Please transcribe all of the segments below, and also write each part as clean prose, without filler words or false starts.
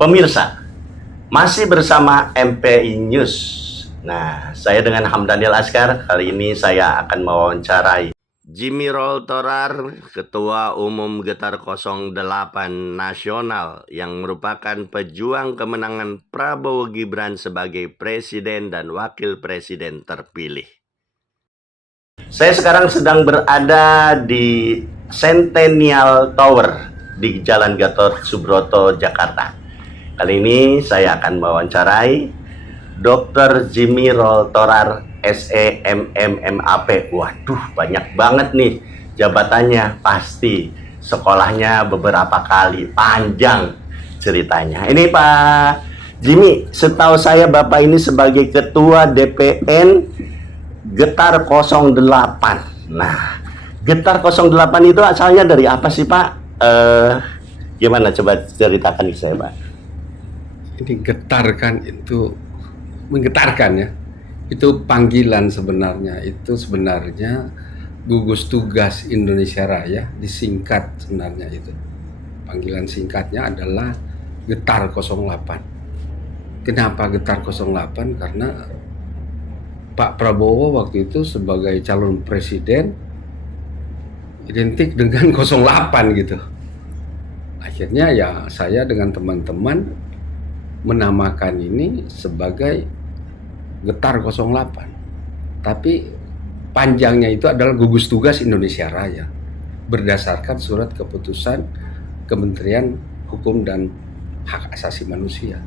Pemirsa, masih bersama MPI News. Nah, saya dengan Hamdanil Askar. Kali ini saya akan mewawancarai Jimmy Roll Torar, Ketua Umum Getar 08 Nasional yang merupakan pejuang kemenangan Prabowo Gibran sebagai Presiden dan Wakil Presiden terpilih. Saya sekarang sedang berada di Centennial Tower di Jalan Gatot Subroto, Jakarta. Kali ini saya akan mewawancarai Dr. Jimmy Roll Torar, SEMMMAP. Waduh, banyak banget nih jabatannya. Pasti sekolahnya beberapa kali, panjang ceritanya. Ini Pak Jimmy, setahu saya Bapak ini sebagai Ketua DPN Getar 08. Nah, Getar 08 itu asalnya dari apa sih Pak? Gimana, coba ceritakan ke saya Pak. Ini getar kan, itu menggetarkan ya. Itu panggilan sebenarnya. Itu sebenarnya gugus tugas Indonesia Raya, disingkat sebenarnya itu. Panggilan singkatnya adalah Getar 08. Kenapa Getar 08? Karena Pak Prabowo waktu itu sebagai calon presiden identik dengan 08 gitu. Akhirnya ya saya dengan teman-teman menamakan ini sebagai Getar 08. Tapi panjangnya itu adalah Gugus Tugas Indonesia Raya berdasarkan surat keputusan Kementerian Hukum dan Hak Asasi Manusia.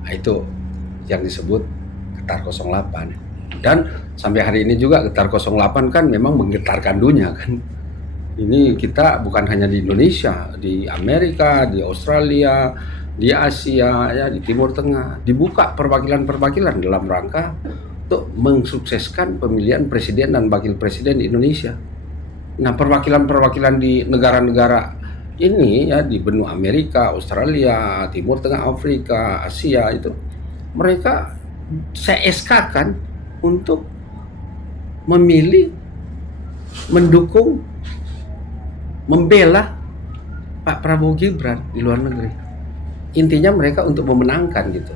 Nah, itu yang disebut Getar 08. Dan sampai hari ini juga Getar 08 kan memang menggetarkan dunia kan. Ini kita bukan hanya di Indonesia, di Amerika, di Australia, di Asia, ya di Timur Tengah, dibuka perwakilan-perwakilan dalam rangka untuk mensukseskan pemilihan presiden dan wakil presiden di Indonesia. Nah, perwakilan-perwakilan di negara-negara ini ya di benua Amerika, Australia, Timur Tengah, Afrika, Asia itu mereka saya SK-kan untuk memilih, mendukung, membela Pak Prabowo Gibran di luar negeri. Intinya mereka untuk memenangkan gitu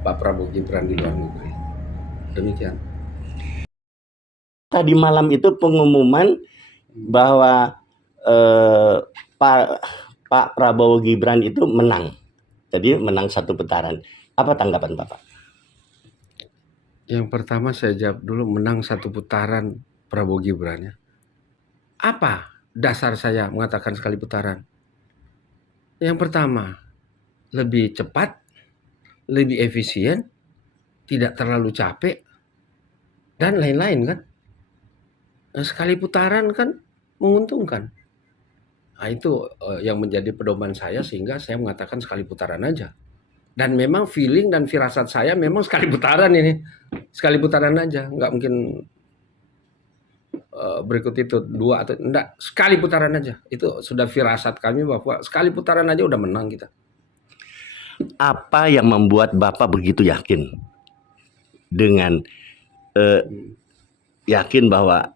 Pak Prabowo Gibran di luar negeri. Demikian. Tadi malam itu pengumuman bahwa Pak Prabowo Gibran itu menang. Jadi menang satu putaran. Apa tanggapan Bapak? Yang pertama saya jawab dulu, menang satu putaran Prabowo Gibran ya. Apa dasar saya mengatakan sekali putaran? Yang pertama, lebih cepat, lebih efisien, tidak terlalu capek, dan lain-lain kan. Nah, sekali putaran kan menguntungkan. Nah, itu yang menjadi pedoman saya sehingga saya mengatakan sekali putaran aja. Dan memang feeling dan firasat saya memang sekali putaran ini. Sekali putaran aja, nggak mungkin berikut itu dua atau enggak, sekali putaran aja. Itu sudah firasat kami bahwa sekali putaran aja udah menang kita. Apa yang membuat Bapak begitu yakin dengan yakin bahwa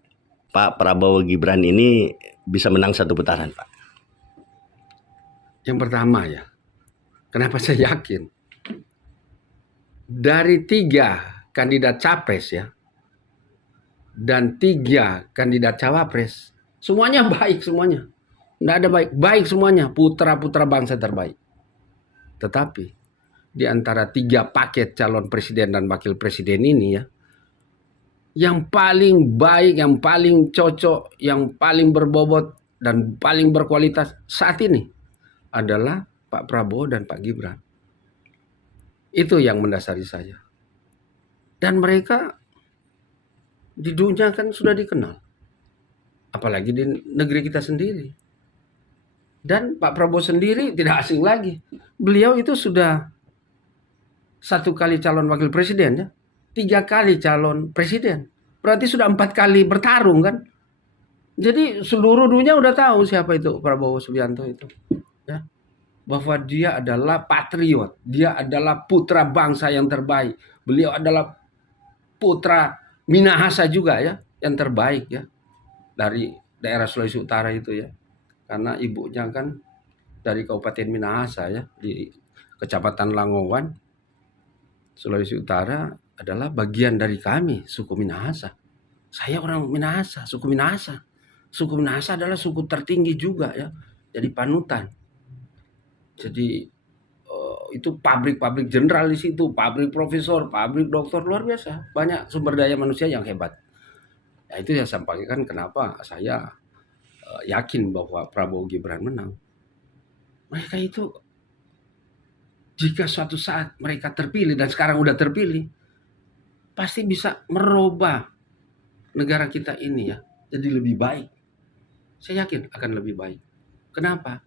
Pak Prabowo Gibran ini bisa menang satu putaran, Pak? Yang pertama ya, kenapa saya yakin? Dari 3 kandidat capres ya, dan 3 kandidat cawapres, semuanya baik semuanya. Nggak ada baik semuanya, putra-putra bangsa terbaik. Tetapi di antara 3 paket calon presiden dan wakil presiden ini ya, yang paling baik, yang paling cocok, yang paling berbobot dan paling berkualitas saat ini adalah Pak Prabowo dan Pak Gibran. Itu yang mendasari saya. Dan mereka di dunia kan sudah dikenal. Apalagi di negeri kita sendiri. Dan Pak Prabowo sendiri tidak asing lagi. Beliau itu sudah 1 kali calon wakil presiden ya. 3 kali calon presiden. Berarti sudah 4 kali bertarung kan. Jadi seluruh dunia udah tahu siapa itu Prabowo Subianto itu. Ya. Bahwa dia adalah patriot. Dia adalah putra bangsa yang terbaik. Beliau adalah putra Minahasa juga ya, yang terbaik ya, dari daerah Sulawesi Utara itu ya, karena ibunya kan dari Kabupaten Minahasa ya, di Kecamatan Langowan, Sulawesi Utara adalah bagian dari kami, suku Minahasa. Saya orang Minahasa, suku Minahasa. Suku Minahasa adalah suku tertinggi juga ya, jadi panutan. Jadi itu pabrik-pabrik jenderal di situ, pabrik profesor, pabrik doktor, luar biasa. Banyak sumber daya manusia yang hebat. Ya itu yang saya sampaikan kenapa saya yakin bahwa Prabowo Gibran menang. Mereka itu jika suatu saat mereka terpilih dan sekarang udah terpilih, pasti bisa merubah negara kita ini ya jadi lebih baik. Saya yakin akan lebih baik. Kenapa?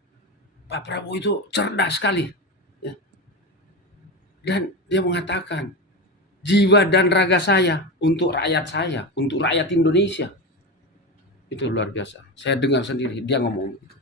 Pak Prabowo itu cerdas sekali. Ya. Dan dia mengatakan, jiwa dan raga saya untuk rakyat Indonesia. Itu luar biasa. Saya dengar sendiri dia ngomong itu.